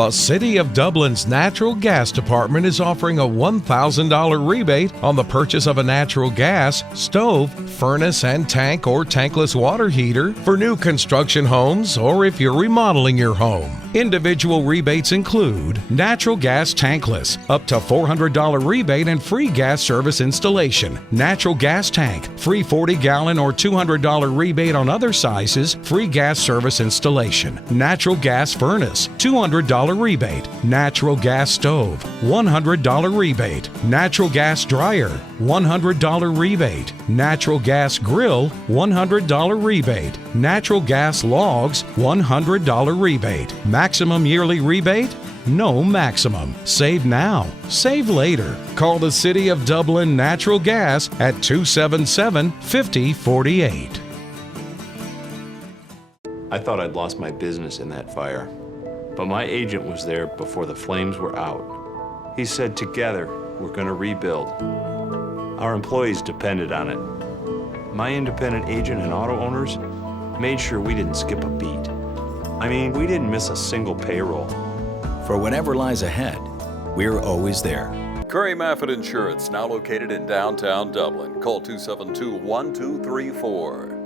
The City of Dublin's Natural Gas Department is offering a $1,000 rebate on the purchase of a natural gas, stove, furnace and tank or tankless water heater for new construction homes or if you're remodeling your home. Individual rebates include natural gas tankless, up to $400 rebate and free gas service installation. Natural gas tank, free 40-gallon or $200 rebate on other sizes, free gas service installation. Natural gas furnace, $200 rebate. Natural gas stove, $100 rebate. Natural gas dryer, $100 rebate. Natural gas grill, $100 rebate. Natural gas logs, $100 rebate. Maximum yearly rebate? No maximum. Save now. Save later. Call the City of Dublin Natural Gas at 277-5048. I thought I'd lost my business in that fire, but my agent was there before the flames were out. He said, together, we're gonna rebuild. Our employees depended on it. My independent agent and auto owners made sure we didn't skip a beat. I mean, we didn't miss a single payroll. For whatever lies ahead, we're always there. Curry Maffett Insurance, now located in downtown Dublin. Call 272-1234.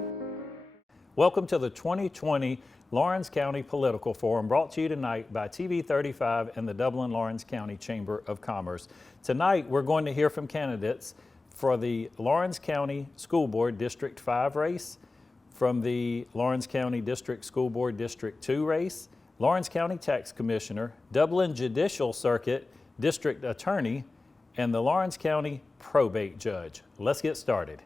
Welcome to the 2020 Lawrence County Political Forum, brought to you tonight by TV 35 and the Dublin-Lawrence County Chamber of Commerce. Tonight, we're going to hear from candidates for the Lawrence County School Board District 5 race, from the Lawrence County District School Board District 2 race, Lawrence County Tax Commissioner, Dublin Judicial Circuit District Attorney, and the Lawrence County Probate Judge. Let's get started.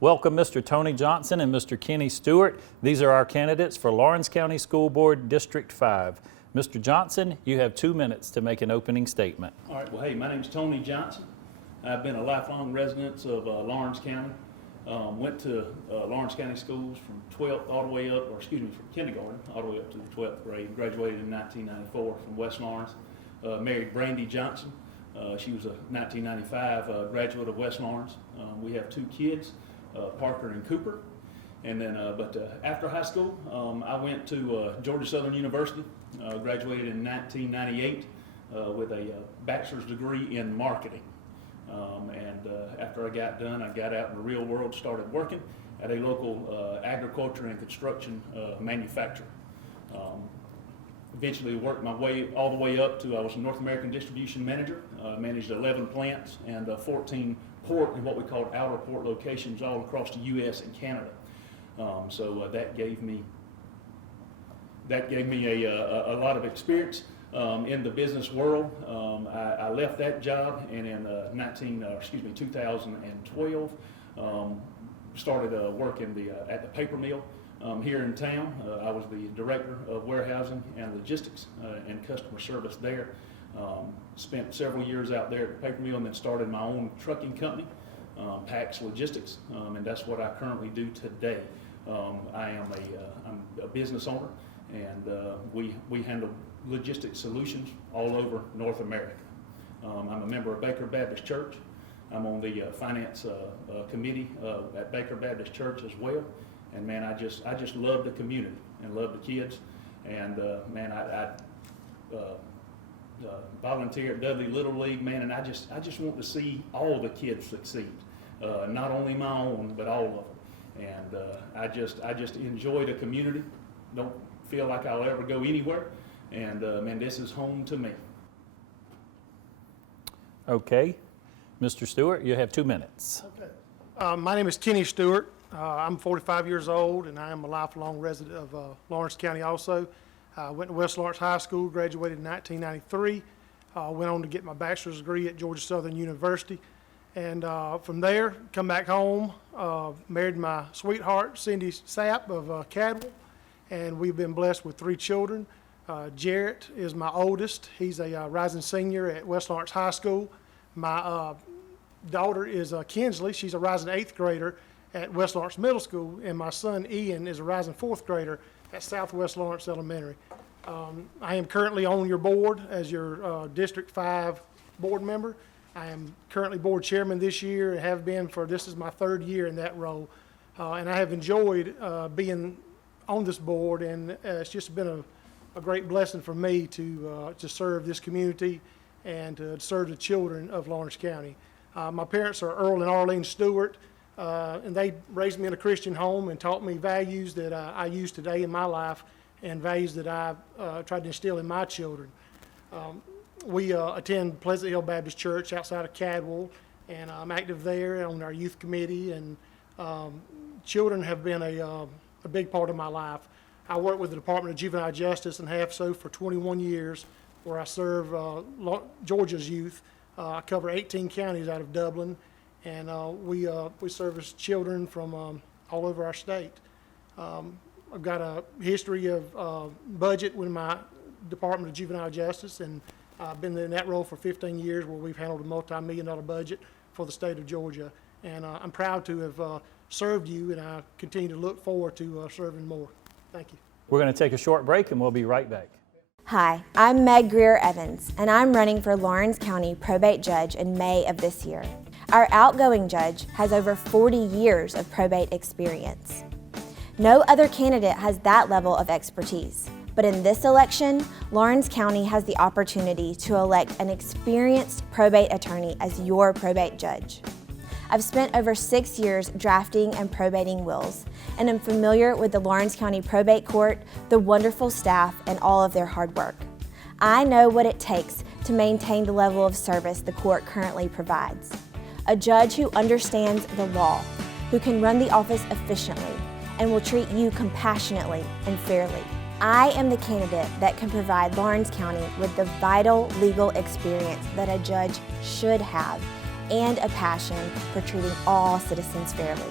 Welcome Mr. Tony Johnson and Mr. Kenny Stewart. These are our candidates for Lawrence County School Board District 5. Mr. Johnson, you have 2 minutes to make an opening statement. All right, well, hey, my name's Tony Johnson. I've been a lifelong resident of Lawrence County. Went to Lawrence County schools from 12th all the way up, or excuse me, from kindergarten all the way up to the 12th grade. Graduated in 1994 from West Lawrence. Married Brandy Johnson. She was a 1995 graduate of West Lawrence. We have 2 kids. Parker and Cooper, and then after high school I went to Georgia Southern University, graduated in 1998 with a bachelor's degree in marketing, and after I got done, I got out in the real world, started working at a local agriculture and construction manufacturer. Eventually worked my way all the way up to I was a North American distribution manager, managed 11 plants and 14 port and what we called outer port locations all across the U.S. and Canada. So that gave me a lot of experience in the business world. I left that job and in 2012 started working at the paper mill here in town. I was the director of warehousing and logistics and customer service there. Spent several years out there at the paper mill and then started my own trucking company, Pax Logistics, and that's what I currently do today. I'm a business owner, and we handle logistics solutions all over North America. I'm a member of Baker Baptist Church. I'm on the finance committee at Baker Baptist Church as well. And man, I just love the community and love the kids. And man, I volunteer at Dudley Little League, man, and I just want to see all the kids succeed, not only my own, but all of them. And I just enjoy the community. Don't feel like I'll ever go anywhere. And man, this is home to me. Okay, Mr. Stewart, you have 2 minutes. Okay. My name is Kenny Stewart. I'm 45 years old, and I am a lifelong resident of Lawrence County also. I went to West Lawrence High School, graduated in 1993. Went on to get my bachelor's degree at Georgia Southern University. And from there, come back home, married my sweetheart, Cindy Sapp of Cadwell, and we've been blessed with 3 children. Jarrett is my oldest. He's a rising senior at West Lawrence High School. My daughter is Kinsley. She's a rising 8th grader, at West Lawrence Middle School, and my son Ian is a rising fourth grader at Southwest Lawrence Elementary. I am currently on your board as your District 5 board member. I am currently board chairman this year and have been for, this is my third year in that role. And I have enjoyed being on this board, and it's just been a great blessing for me to serve this community and to serve the children of Lawrence County. My parents are Earl and Arlene Stewart, and they raised me in a Christian home and taught me values that I use today in my life and values that I've tried to instill in my children. We attend Pleasant Hill Baptist Church outside of Cadwell, and I'm active there on our youth committee, and children have been a big part of my life. I work with the Department of Juvenile Justice and have so for 21 years, where I serve Georgia's youth. I cover 18 counties out of Dublin, and we service children from all over our state. I've got a history of budget with my Department of Juvenile Justice, and I've been in that role for 15 years, where we've handled a multi-million-dollar budget for the state of Georgia. And I'm proud to have served you, and I continue to look forward to serving more. Thank you. We're going to take a short break, and we'll be right back. Hi, I'm Meg Greer Evans, and I'm running for Lawrence County Probate Judge in May of this year. Our outgoing judge has over 40 years of probate experience. No other candidate has that level of expertise, but in this election, Lawrence County has the opportunity to elect an experienced probate attorney as your probate judge. I've spent over 6 years drafting and probating wills, and am familiar with the Lawrence County Probate Court, the wonderful staff, and all of their hard work. I know what it takes to maintain the level of service the court currently provides. A judge who understands the law, who can run the office efficiently, and will treat you compassionately and fairly. I am the candidate that can provide Lawrence County with the vital legal experience that a judge should have, and a passion for treating all citizens fairly.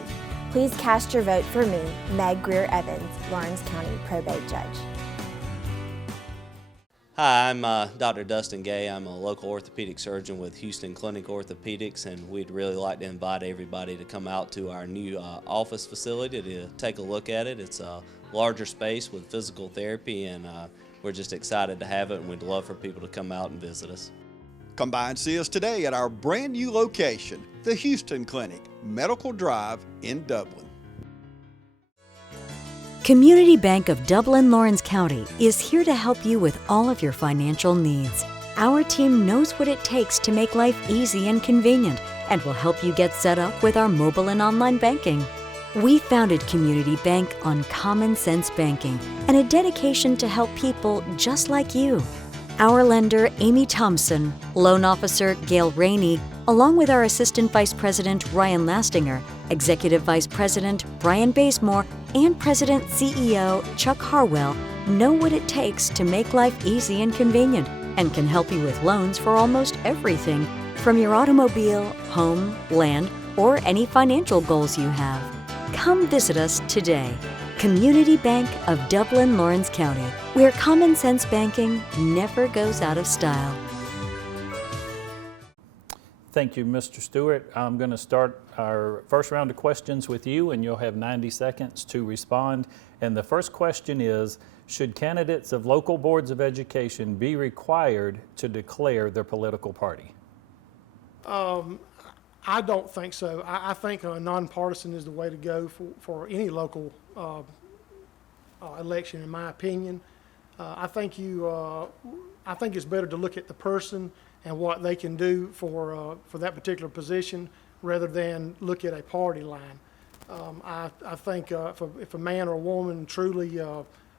Please cast your vote for me, Meg Greer Evans, Lawrence County Probate Judge. Hi, I'm Dr. Dustin Gay. I'm a local orthopedic surgeon with Houston Clinic Orthopedics, and we'd really like to invite everybody to come out to our new office facility to take a look at it. It's a larger space with physical therapy, and we're just excited to have it, and we'd love for people to come out and visit us. Come by and see us today at our brand new location, the Houston Clinic, Medical Drive in Dublin. Community Bank of Dublin, Lawrence County is here to help you with all of your financial needs. Our team knows what it takes to make life easy and convenient, and will help you get set up with our mobile and online banking. We founded Community Bank on common sense banking and a dedication to help people just like you. Our lender, Amy Thompson, loan officer, Gail Rainey, along with our Assistant Vice President, Ryan Lastinger, Executive Vice President, Brian Bazemore, and President CEO, Chuck Harwell, know what it takes to make life easy and convenient, and can help you with loans for almost everything, from your automobile, home, land, or any financial goals you have. Come visit us today. Community Bank of Dublin, Lawrence County, where common sense banking never goes out of style. Thank you, Mr. Stewart. I'm going to start our first round of questions with you, and you'll have 90 seconds to respond. And the first question is, should candidates of local boards of education be required to declare their political party? I don't think so. I think nonpartisan is the way to go for any local election, in my opinion. I think it's better to look at the person and what they can do for that particular position, rather than look at a party line. I think if a man or a woman truly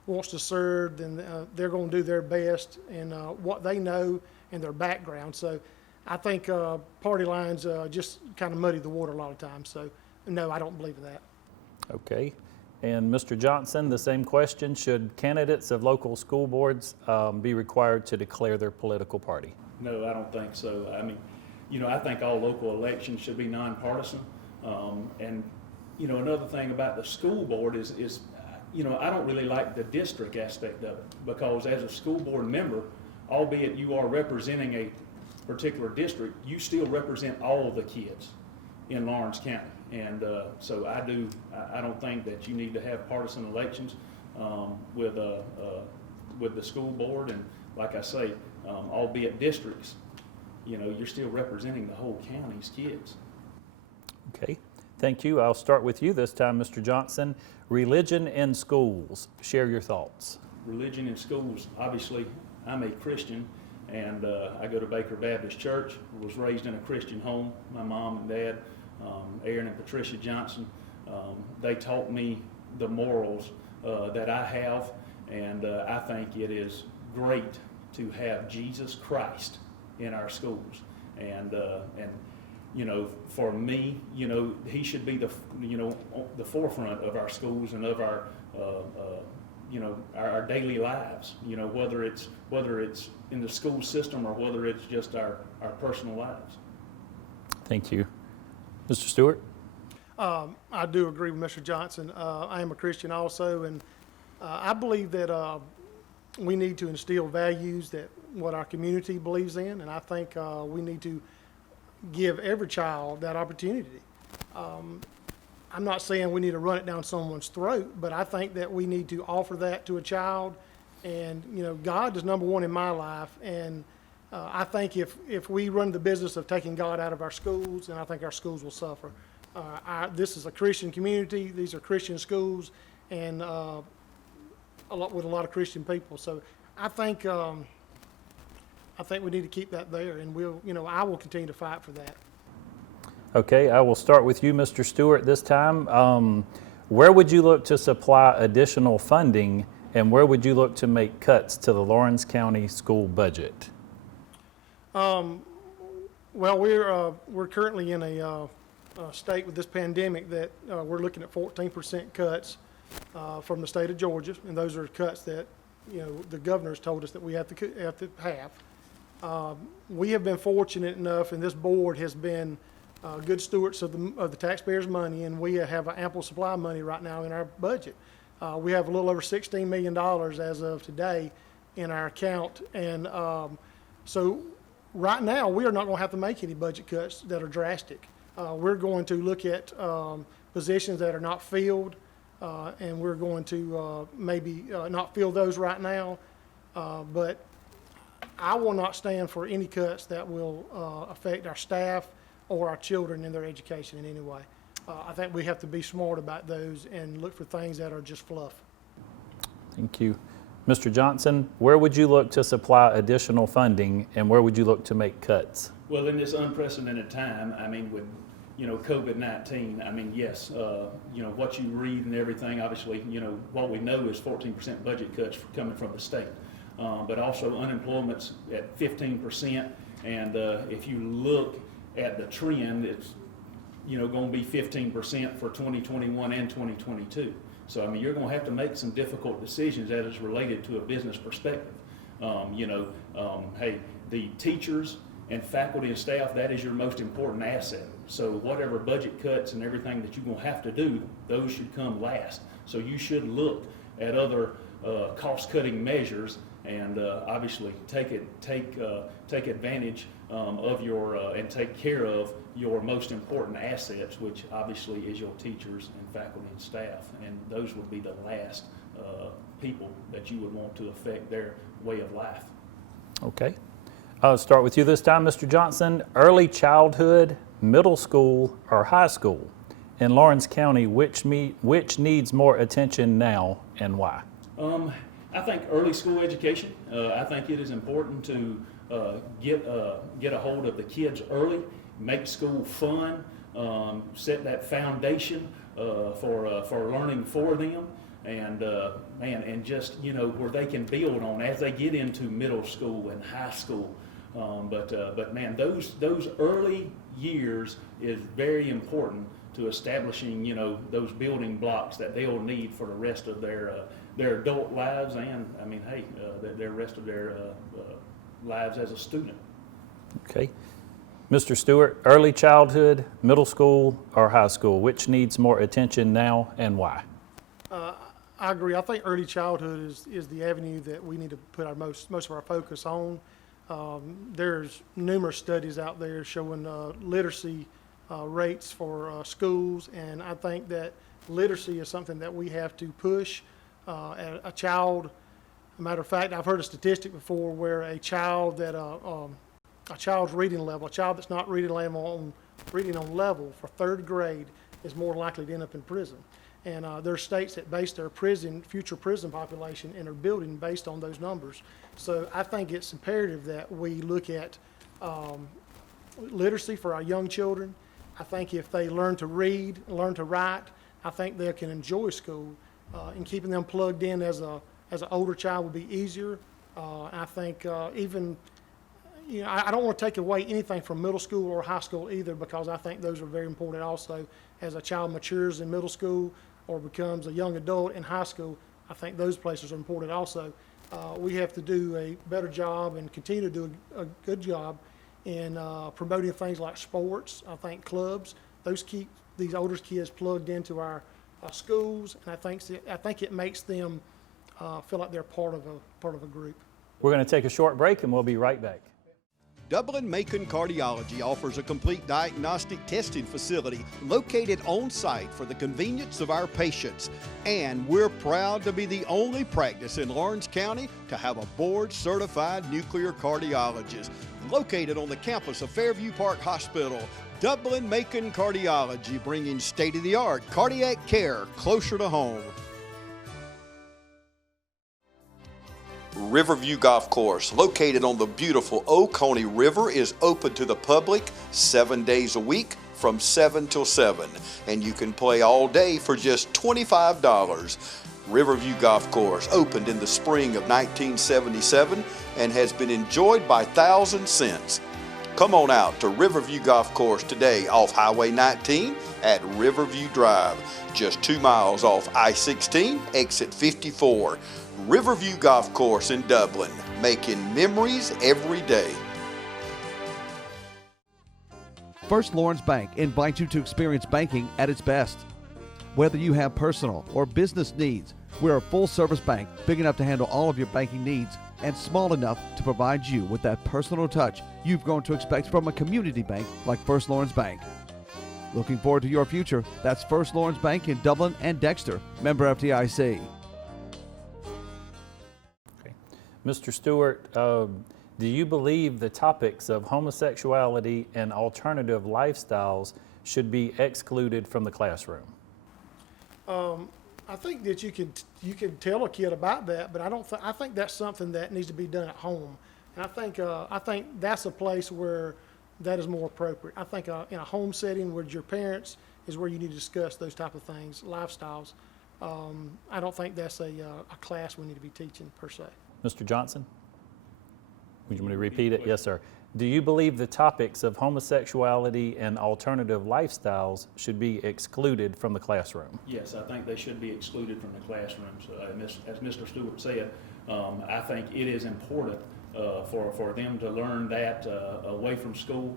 wants to serve, then they're going to do their best in what they know and their background. So I think party lines just kind of muddy the water a lot of times. So no, I don't believe in that. Okay. And Mr. Johnson, the same question. Should candidates of local school boards be required to declare their political party? No, I don't think so. I mean, I think all local elections should be nonpartisan. And, another thing about the school board is I don't really like the district aspect of it, because as a school board member, albeit you are representing a particular district, you still represent all the kids in Lawrence County. And so I don't think that you need to have partisan elections with the school board. And like I say, albeit districts, you're still representing the whole county's kids. Okay, thank you. I'll start with you this time, Mr. Johnson. Religion in schools. Share your thoughts. Religion in schools. Obviously, I'm a Christian, and I go to Baker Baptist Church. Was raised in a Christian home. My mom and dad, Aaron and Patricia Johnson, they taught me the morals that I have, and I think it is great to have Jesus Christ in our schools. And for me, he should be the forefront of our schools and of our our daily lives. Whether it's in the school system or whether it's just our personal lives. Thank you. Mr. Stewart? I do agree with Mr. Johnson. I am a Christian also, and I believe that we need to instill values that what our community believes in, and I think we need to give every child that opportunity. I'm not saying we need to run it down someone's throat, but I think that we need to offer that to a child. And, God is number one in my life. And I think if we run the business of taking God out of our schools, then I think our schools will suffer. This is a Christian community. These are Christian schools, and with a lot of Christian people. So I think we need to keep that there, and I will continue to fight for that. Okay, I will start with you, Mr. Stewart, this time. Where would you look to supply additional funding, and where would you look to make cuts to the Lawrence County school budget? Well, we're currently in a state with this pandemic that we're looking at 14% cuts from the state of Georgia, and those are cuts that the governor's told us that we have to have. We have been fortunate enough, and this board has been good stewards of the taxpayers' money, and we have an ample supply of money right now in our budget. We have a little over $16 million as of today in our account, and so right now we are not going to have to make any budget cuts that are drastic. We're going to look at positions that are not filled, and we're going to maybe not fill those right now, but I will not stand for any cuts that will affect our staff or our children in their education in any way. I think we have to be smart about those and look for things that are just fluff. Thank you. Mr. Johnson, where would you look to supply additional funding, and where would you look to make cuts? Well, in this unprecedented time, with COVID-19, yes, what you read and everything, obviously, what we know is 14% budget cuts coming from the state. But also unemployment's at 15%, and if you look at the trend, it's going to be 15% for 2021 and 2022. So you're going to have to make some difficult decisions as is related to a business perspective. Hey, the teachers and faculty and staff, that is your most important asset. So whatever budget cuts and everything that you're going to have to do, those should come last. So you should look at other cost-cutting measures and obviously take advantage of your and take care of your most important assets, which obviously is your teachers and faculty and staff. And those would be the last people that you would want to affect their way of life. Okay. I'll start with you this time, Mr. Johnson. Early childhood, middle school, or high school? In Lawrence County, which needs more attention now and why? I think early school education. I think it is important to get a hold of the kids early, make school fun, set that foundation for learning for them, and just where they can build on as they get into middle school and high school. But man, those early years is very important to establishing those building blocks that they'll need for the rest of their adult lives and their rest of their lives as a student. Okay. Mr. Stewart, early childhood, middle school, or high school, which needs more attention now and why? I agree. I think early childhood is the avenue that we need to put our most of our focus on. There's numerous studies out there showing literacy rates for schools, and I think that literacy is something that we have to push. A child, a matter of fact, I've heard a statistic before where a child that a child's reading level, a child that's not reading on level for third grade is more likely to end up in prison. And there are states that base their future prison population and are building based on those numbers. So I think it's imperative that we look at literacy for our young children. I think if they learn to read, learn to write, I think they can enjoy school. And keeping them plugged in as an older child would be easier. I think even, I don't want to take away anything from middle school or high school either, because I think those are very important also. As a child matures in middle school or becomes a young adult in high school, I think those places are important also. We have to do a better job and continue to do a good job in promoting things like sports. I think clubs, those keep these older kids plugged into our schools, and I think it makes them feel like they're part of a group. We're going to take a short break and we'll be right back. Dublin-Macon Cardiology offers a complete diagnostic testing facility located on site for the convenience of our patients. And we're proud to be the only practice in Lawrence County to have a board-certified nuclear cardiologist. Located on the campus of Fairview Park Hospital, Dublin-Macon Cardiology, bringing state-of-the-art cardiac care closer to home. Riverview Golf Course, located on the beautiful Oconee River, is open to the public 7 days a week from 7 till 7, and you can play all day for just $25. Riverview Golf Course opened in the spring of 1977 and has been enjoyed by thousands since. Come on out to Riverview Golf Course today off Highway 19 at Riverview Drive, just 2 miles off I-16, exit 54. Riverview Golf Course in Dublin, making memories every day. First Lawrence Bank invites you to experience banking at its best. Whether you have personal or business needs, we're a full-service bank big enough to handle all of your banking needs and small enough to provide you with that personal touch you've grown to expect from a community bank like First Lawrence Bank. Looking forward to your future. That's First Lawrence Bank in Dublin and Dexter, member FDIC. Mr. Stewart, do you believe the topics of homosexuality and alternative lifestyles should be excluded from the classroom? I think that you can tell a kid about that, but I think that's something that needs to be done at home. And I think that's a place where that is more appropriate. I think in a home setting with your parents is where you need to discuss those type of things, lifestyles. I don't think that's a class we need to be teaching per se. Mr. Johnson, would you want me to repeat it? Yes, sir. Do you believe the topics of homosexuality and alternative lifestyles should be excluded from the classroom? Yes, I think they should be excluded from the classrooms. As Mr. Stewart said, I think it is important for them to learn that away from school.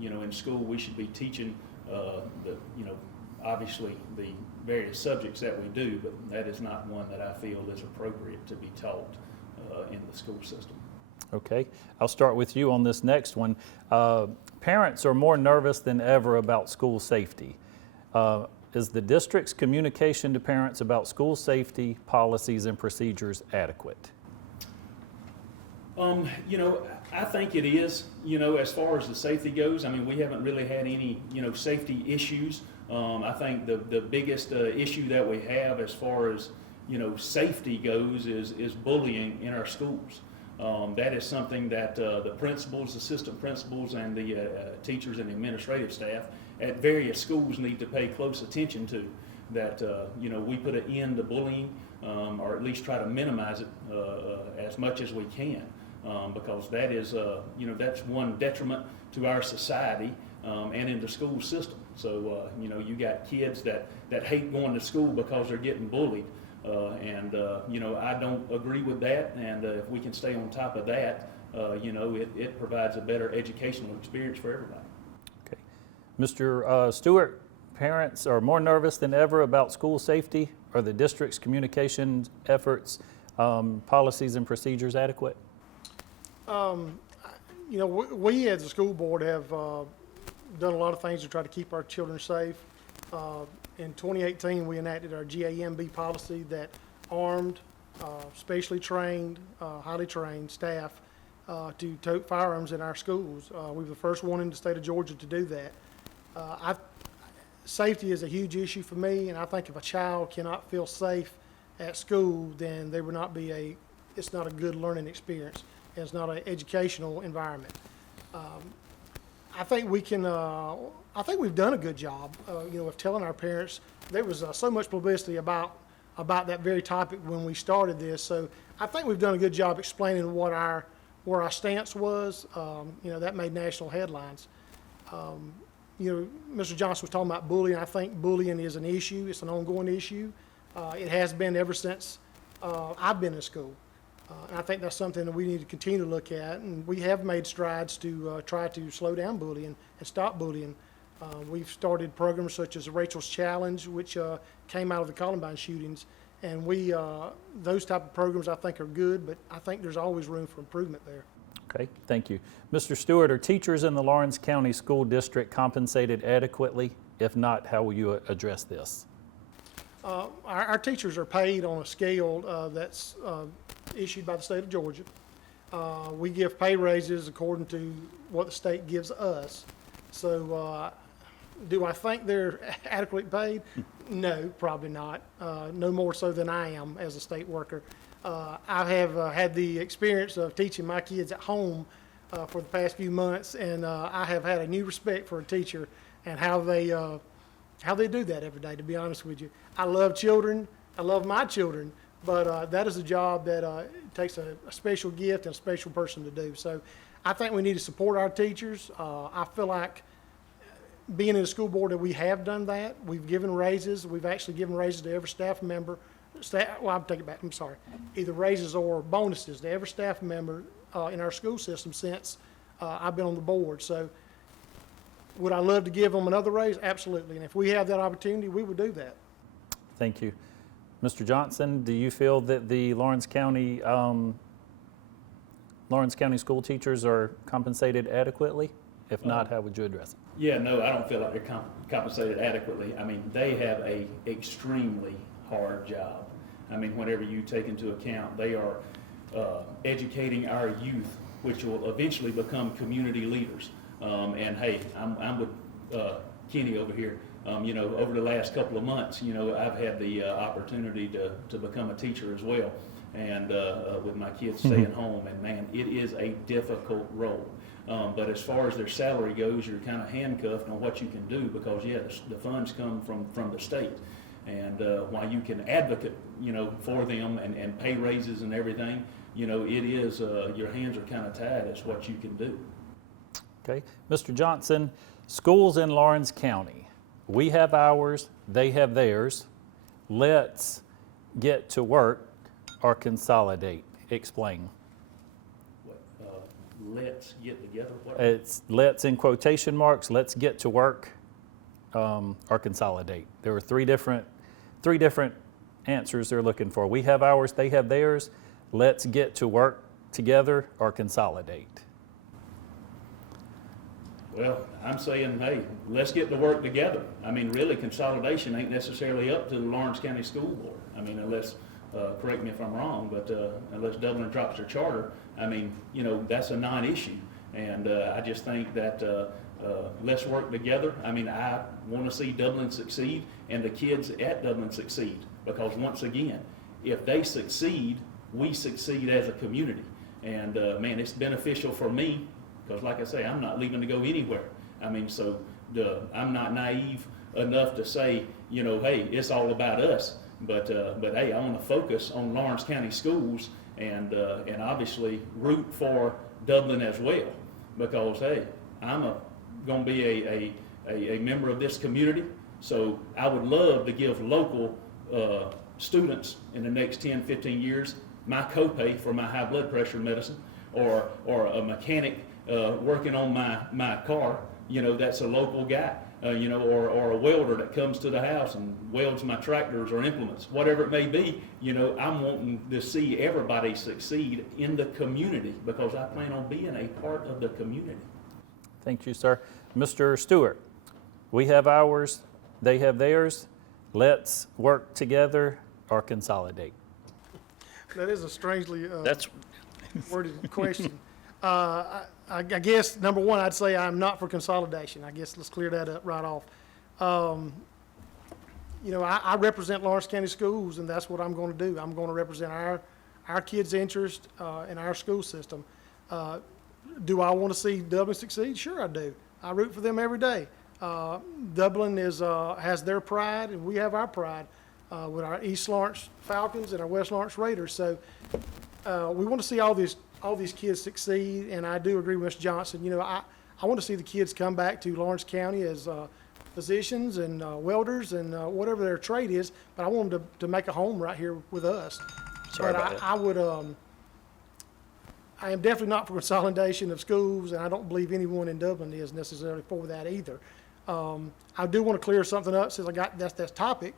In school we should be teaching obviously the various subjects that we do, but that is not one that I feel is appropriate to be taught in the school system. Okay, I'll start with you on this next one. Parents are more nervous than ever about school safety. Is the district's communication to parents about school safety policies and procedures adequate? I think it is. As far as the safety goes, I mean, we haven't really had any, safety issues. I think the biggest issue that we have as far as, safety goes is bullying in our schools. That is something that the principals, assistant principals, and the teachers and the administrative staff at various schools need to pay close attention to. That we put an end to bullying, or at least try to minimize it as much as we can, because that is that's one detriment to our society and in the school system. So you got kids that hate going to school because they're getting bullied. I don't agree with that, and if we can stay on top of that, it provides a better educational experience for everybody. Okay. Mr. Stewart, parents are more nervous than ever about school safety. Are the district's communication efforts, policies and procedures adequate? We as a school board have done a lot of things to try to keep our children safe. In 2018, we enacted our GAMB policy that armed, specially trained, highly trained staff to tote firearms in our schools. We were the first one in the state of Georgia to do that. Safety is a huge issue for me, and I think if a child cannot feel safe at school, then there would not be it's not a good learning experience. It's not an educational environment. I think we can. I think we've done a good job, of telling our parents. There was so much publicity about that very topic when we started this. So I think we've done a good job explaining where our stance was. That made national headlines. Mr. Johnson was talking about bullying. I think bullying is an issue. It's an ongoing issue. It has been ever since I've been in school. And I think that's something that we need to continue to look at. And we have made strides to try to slow down bullying and stop bullying. We've started programs such as Rachel's Challenge, which came out of the Columbine shootings. And those type of programs I think are good, but I think there's always room for improvement there. Okay, thank you. Mr. Stewart, are teachers in the Lawrence County School District compensated adequately? If not, how will you address this? Our teachers are paid on a scale that's issued by the state of Georgia. We give pay raises according to what the state gives us. So do I think they're adequately paid? No, probably not. No more so than I am as a state worker. I have had the experience of teaching my kids at home for the past few months, and I have had a new respect for a teacher and how they do that every day, to be honest with you. I love children. I love my children, but that is a job that takes a special gift and a special person to do. So I think we need to support our teachers. I feel like being in the school board that we have done that. We've given raises. We've actually given raises to every staff member. I'll take it back. I'm sorry. Either raises or bonuses to every staff member in our school system since I've been on the board. So would I love to give them another raise? Absolutely. And if we have that opportunity, we would do that. Thank you. Mr. Johnson, do you feel that the Lawrence County school teachers are compensated adequately? If not, how would you address it? Yeah, no, I don't feel like they're compensated adequately. I mean, they have a extremely hard job. I mean, whenever you take into account, they are educating our youth, which will eventually become community leaders. And hey, I'm with Kenny over here. Over the last couple of months, I've had the opportunity to become a teacher as well, and with my kids staying home. And man, it is a difficult role. But as far as their salary goes, you're kind of handcuffed on what you can do because, yeah, the funds come from the state. And while you can advocate, for them and pay raises and everything, it is, your hands are kind of tied as what you can do. Okay. Mr. Johnson, schools in Lawrence County, we have ours, they have theirs. Let's get to work or consolidate. Explain. Let's get together. It's let's in quotation marks. Let's get to work or consolidate. There were three different answers they're looking for. We have ours, they have theirs. Let's get to work together or consolidate. Well, I'm saying, hey, let's get to work together. I mean, really, consolidation ain't necessarily up to the Lawrence County School Board. I mean, unless, correct me if I'm wrong, but unless Dublin drops their charter, I mean, that's a non-issue. And I just think that let's work together. I mean, I want to see Dublin succeed and the kids at Dublin succeed. Because once again, if they succeed, we succeed as a community. And man, it's beneficial for me. Because like I say, I'm not leaving to go anywhere. I mean, so I'm not naive enough to say, hey, it's all about us. But hey, I want to focus on Lawrence County schools and obviously root for Dublin as well. Because hey, I'm going to be a member of this community. So I would love to give local students in the next 10, 15 years my copay for my high blood pressure medicine, or a mechanic working on my car, that's a local guy, or a welder that comes to the house and welds my tractors or implements, whatever it may be. I'm wanting to see everybody succeed in the community because I plan on being a part of the community. Thank you, sir. Mr. Stewart, we have ours, they have theirs. Let's work together or consolidate. That is a strangely That's worded question. I guess, number one, I'd say I'm not for consolidation. I guess let's clear that up right off. I represent Lawrence County Schools, and that's what I'm going to do. I'm going to represent our kids' interest in our school system. Do I want to see Dublin succeed? Sure I do. I root for them every day. Dublin has their pride, and we have our pride with our East Lawrence Falcons and our West Lawrence Raiders. So we want to see all these kids succeed, and I do agree with Mr. Johnson. I want to see the kids come back to Lawrence County as physicians and welders and whatever their trade is, but I want them to make a home right here with us. Sorry but about that. I am definitely not for consolidation of schools, and I don't believe anyone in Dublin is necessarily for that either. I do want to clear something up since I got that topic.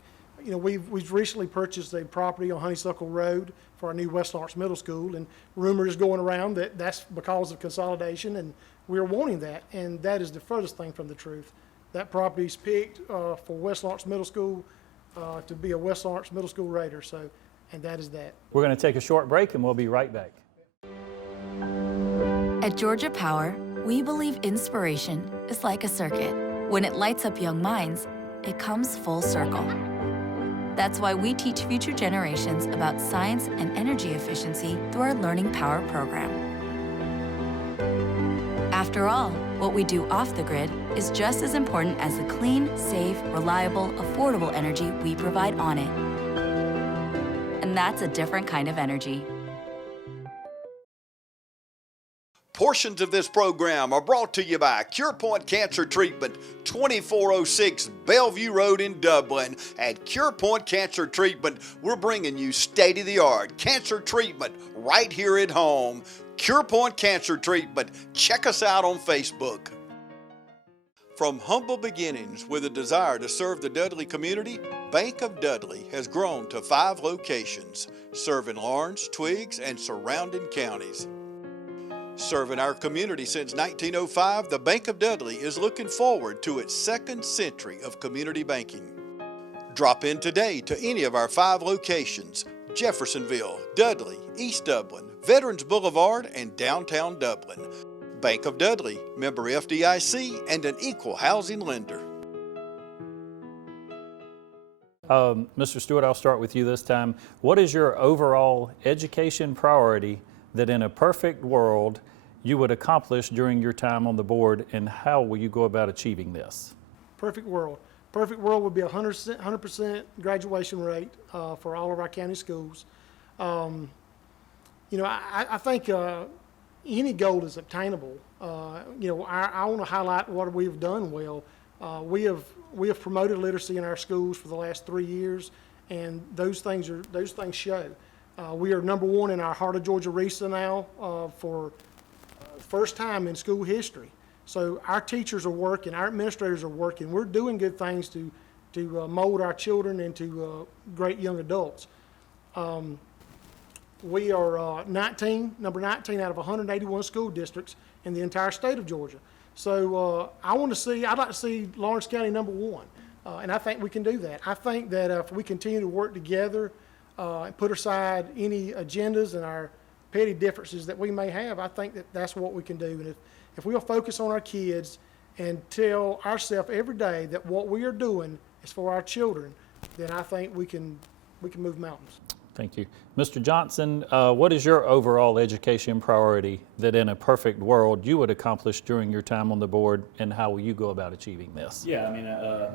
We've recently purchased a property on Honeysuckle Road for our new West Lawrence Middle School, and rumors going around that that's because of consolidation, and we're wanting that, and that is the furthest thing from the truth. That property is picked for West Lawrence Middle School to be a West Lawrence Middle School Raider, and that is that. We're going to take a short break and we'll be right back. At Georgia Power, we believe inspiration is like a circuit. When it lights up young minds, it comes full circle. That's why we teach future generations about science and energy efficiency through our Learning Power program. After all, what we do off the grid is just as important as the clean, safe, reliable, affordable energy we provide on it. And that's a different kind of energy. Portions of this program are brought to you by CurePoint Cancer Treatment, 2406 Bellevue Road in Dublin. At CurePoint Cancer Treatment, we're bringing you state-of-the-art cancer treatment right here at home. CurePoint Cancer Treatment. Check us out on Facebook. From humble beginnings with a desire to serve the Dudley community, Bank of Dudley has grown to 5 locations, serving Lawrence, Twiggs, and surrounding counties. Serving our community since 1905, the Bank of Dudley is looking forward to its 2nd century of community banking. Drop in today to any of our 5 locations: Jeffersonville, Dudley, East Dublin, Veterans Boulevard, and downtown Dublin. Bank of Dudley, member FDIC, and an equal housing lender. Mr. Stewart, I'll start with you this time. What is your overall education priority that in a perfect world you would accomplish during your time on the board, and how will you go about achieving this? Perfect world. Perfect world would be 100% graduation rate for all of our county schools. I think any goal is obtainable. I want to highlight what we've done well. We have promoted literacy in our schools for the last 3 years, and those things show. We are number 1 in our Heart of Georgia RESA now for first time in school history. So our teachers are working, our administrators are working. We're doing good things to mold our children into great young adults. We are number 19 out of 181 school districts in the entire state of Georgia. So I'd like to see Lawrence County number 1, and I think we can do that. I think that if we continue to work together and put aside any agendas and our petty differences that we may have, I think that's what we can do. And if we'll focus on our kids and tell ourselves every day that what we are doing is for our children, then I think we can move mountains. Thank you. Mr. Johnson, what is your overall education priority that in a perfect world you would accomplish during your time on the board, and how will you go about achieving this? Yeah,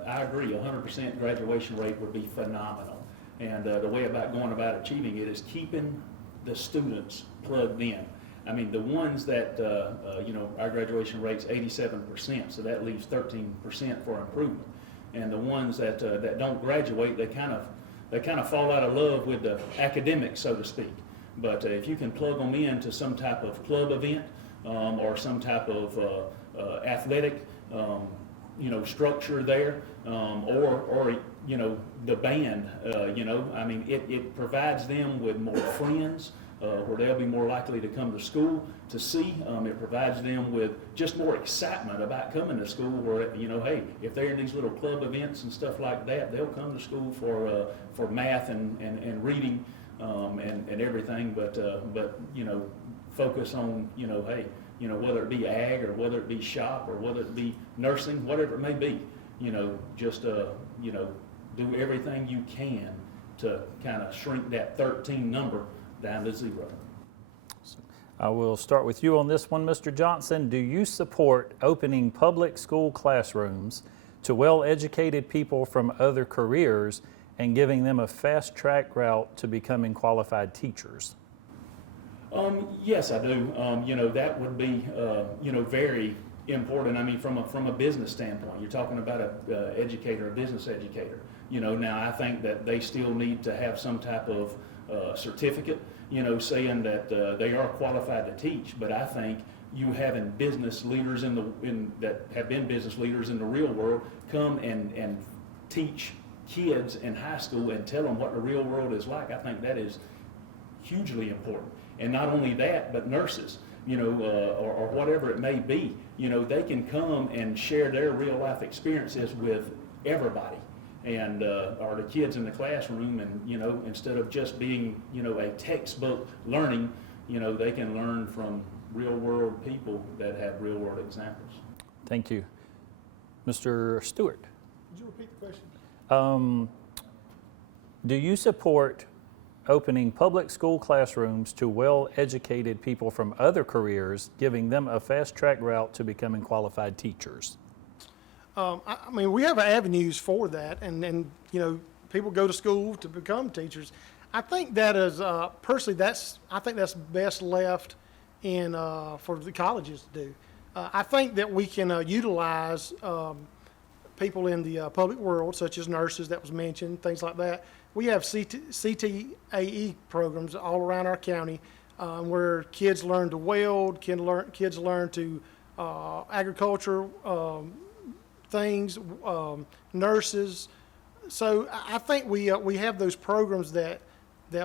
I agree. 100% graduation rate would be phenomenal. And the way going about achieving it is keeping the students plugged in. The ones that, our graduation rate's 87%, so that leaves 13% for improvement. And the ones that don't graduate, they kind of fall out of love with the academics, so to speak. But if you can plug them into some type of club event or some type of athletic, structure there, or the band, it provides them with more friends, where they'll be more likely to come to school to see. It provides them with just more excitement about coming to school where, you know, hey, if they're in these little club events and stuff like that, they'll come to school for math and reading and everything, but you know, focus on, you know, hey, you know, whether it be ag or whether it be shop or whether it be nursing, whatever it may be, you know, just, you know, do everything you can to kind of shrink that 13 number down to 0. I will start with you on this one, Mr. Johnson. Do you support opening public school classrooms to well-educated people from other careers and giving them a fast-track route to becoming qualified teachers? Yes, I do. You know, that would be, you know, very important. I mean, from a business standpoint, you're talking about a educator, a business educator. You know, now I think that they still need to have some type of certificate, you know, saying that they are qualified to teach. But I think you having business leaders that have been business leaders in the real world come and teach kids in high school and tell them what the real world is like, I think that is hugely important. And not only that, but nurses, you know, or whatever it may be, you know, they can come and share their real life experiences with everybody and or the kids in the classroom, and, you know, instead of just being, you know, a textbook learning, you know, they can learn from real world people that have real world examples. Thank you. Mr. Stewart. Could you repeat the question? Do you support opening public school classrooms to well-educated people from other careers, giving them a fast-track route to becoming qualified teachers? I mean, we have avenues for that, and you know, people go to school to become teachers. I think that is, personally, I think that's best left in for the colleges to do. I think that we can utilize people in the public world, such as nurses that was mentioned, things like that. We have CTAE programs all around our county where kids learn to weld, kids learn to agriculture things, nurses. So I think we have those programs that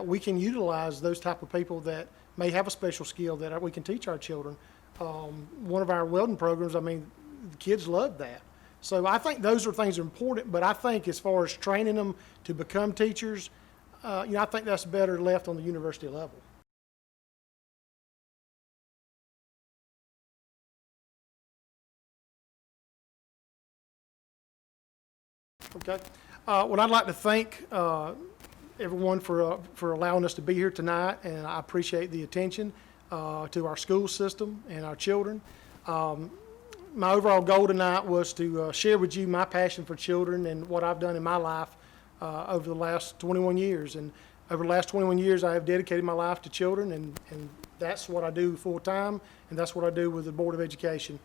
we can utilize those type of people that may have a special skill that we can teach our children. One of our welding programs, I mean, the kids love that. So I think those are things that are important, but I think as far as training them to become teachers, you know, I think that's better left on the university level. Okay. Well, I'd like to thank everyone for allowing us to be here tonight, and I appreciate the attention to our school system and our children. My overall goal tonight was to share with you my passion for children and what I've done in my life over the last 21 years. And over the last 21 years, I have dedicated my life to children, and that's what I do full time, and that's what I do with the Board of Education.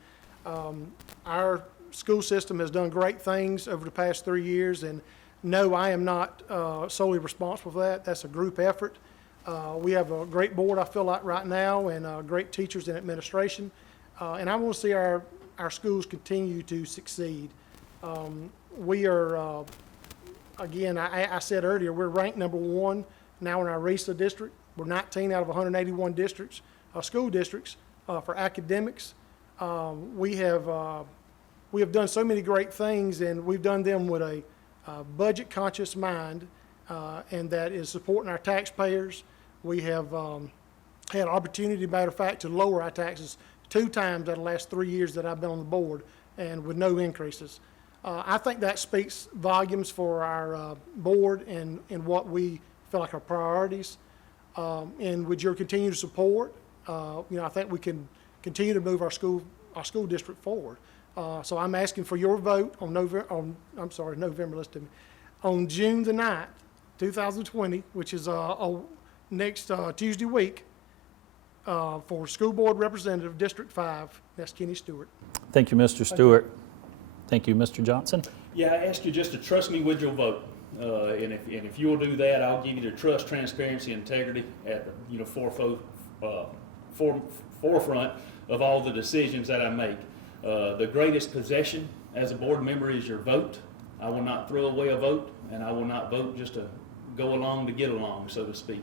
Our school system has done great things over the past 3 years, and no, I am not solely responsible for that. That's a group effort. We have a great board, I feel like, right now, and great teachers and administration. And I want to see our schools continue to succeed. We are, again, I said earlier, we're ranked #1 now in our RESA district. We're 19 out of 181 districts, school districts for academics. We have done so many great things, and we've done them with a budget-conscious mind, and that is supporting our taxpayers. We have had opportunity, matter of fact, to lower our taxes 2 times out of the last 3 years that I've been on the board, and with no increases. I think that speaks volumes for our board and what we feel like our priorities. And with your continued support, you know, I think we can continue to move our school district forward. So I'm asking for your vote on on June the 9th, 2020, which is next Tuesday week, for School Board Representative District 5. That's Kenny Stewart. Thank you, Mr. Stewart. Thank you, Mr. Johnson. Yeah, I ask you just to trust me with your vote. And if you'll do that, I'll give you the trust, transparency, integrity at the, you know, forefront of all the decisions that I make. The greatest possession as a board member is your vote. I will not throw away a vote, and I will not vote just to go along to get along, so to speak.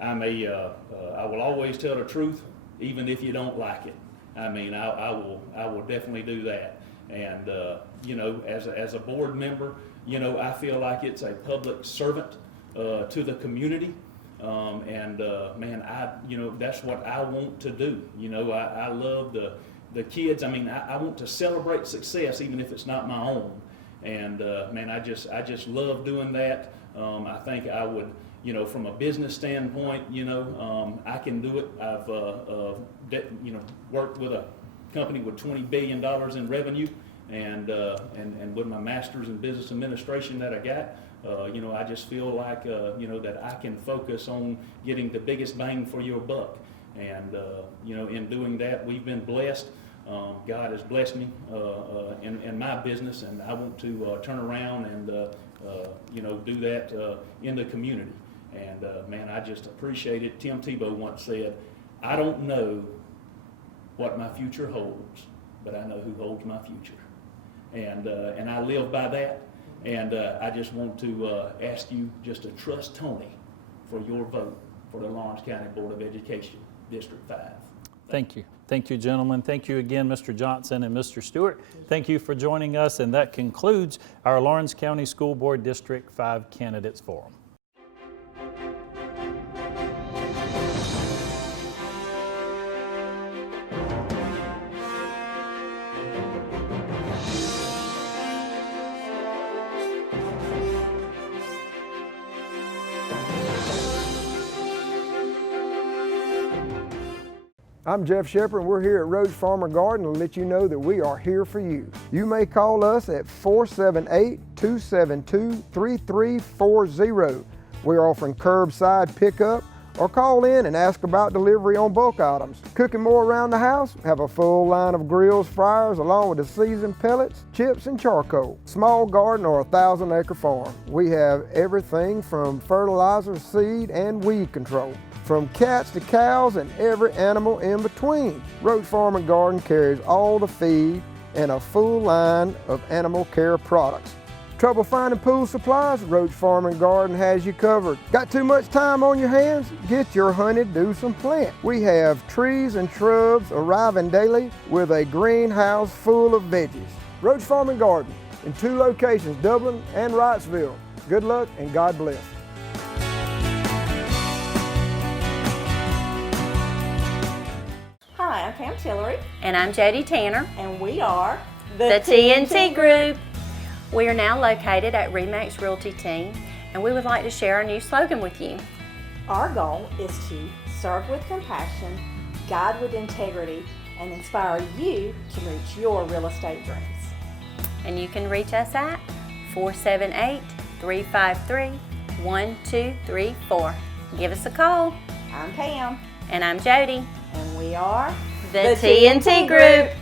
I will always tell the truth, even if you don't like it. I mean, I will definitely do that. And you know, as a board member, you know, I feel like it's a public servant to the community. Man, you know, that's what I want to do. You know, I love the kids. I mean, I want to celebrate success, even if it's not my own. And man, I just love doing that. I think I would, you know, from a business standpoint, you know, I can do it. I've, you know, worked with a company with $20 billion in revenue, and with my master's in business administration that I got, you know, I just feel like, you know, that I can focus on getting the biggest bang for your buck. And, you know, in doing that, we've been blessed. God has blessed me in my business, and I want to turn around and, you know, do that in the community. And man, I just appreciate it. Tim Tebow once said, "I don't know what my future holds, but I know who holds my future." And I live by that. And I just want to ask you just to trust Tony for your vote for the Lawrence County Board of Education, District 5. Thank you. Thank you, gentlemen. Thank you again, Mr. Johnson and Mr. Stewart. Thank you for joining us, and that concludes our Lawrence County School Board District 5 Candidates Forum. I'm Jeff Shepard, and we're here at Roach Farmer Garden to let you know that we are here for you. You may call us at 478-272-3340. We're offering curbside pickup, or call in and ask about delivery on bulk items. Cooking more around the house? Have a full line of grills, fryers, along with the seasoned pellets, chips, and charcoal. Small garden or 1,000-acre farm. We have everything from fertilizer, seed, and weed control. From cats to cows and every animal in between. Roach Farm and Garden carries all the feed and a full line of animal care products. Trouble finding pool supplies? Roach Farm and Garden has you covered. Got too much time on your hands? Get your honey-do some plant. We have trees and shrubs arriving daily with a greenhouse full of veggies. Roach Farm and Garden in 2 locations, Dublin and Wrightsville. Good luck and God bless. Hi, I'm Pam Tillery. And I'm Jody Tanner. And we are the TNT Group. We are now located at RE/MAX Realty Team, and we would like to share our new slogan with you. Our goal is to serve with compassion, guide with integrity, and inspire you to reach your real estate dreams. And you can reach us at 478-353-1234. Give us a call. I'm Pam. And I'm Jody. And we are the TNT Group.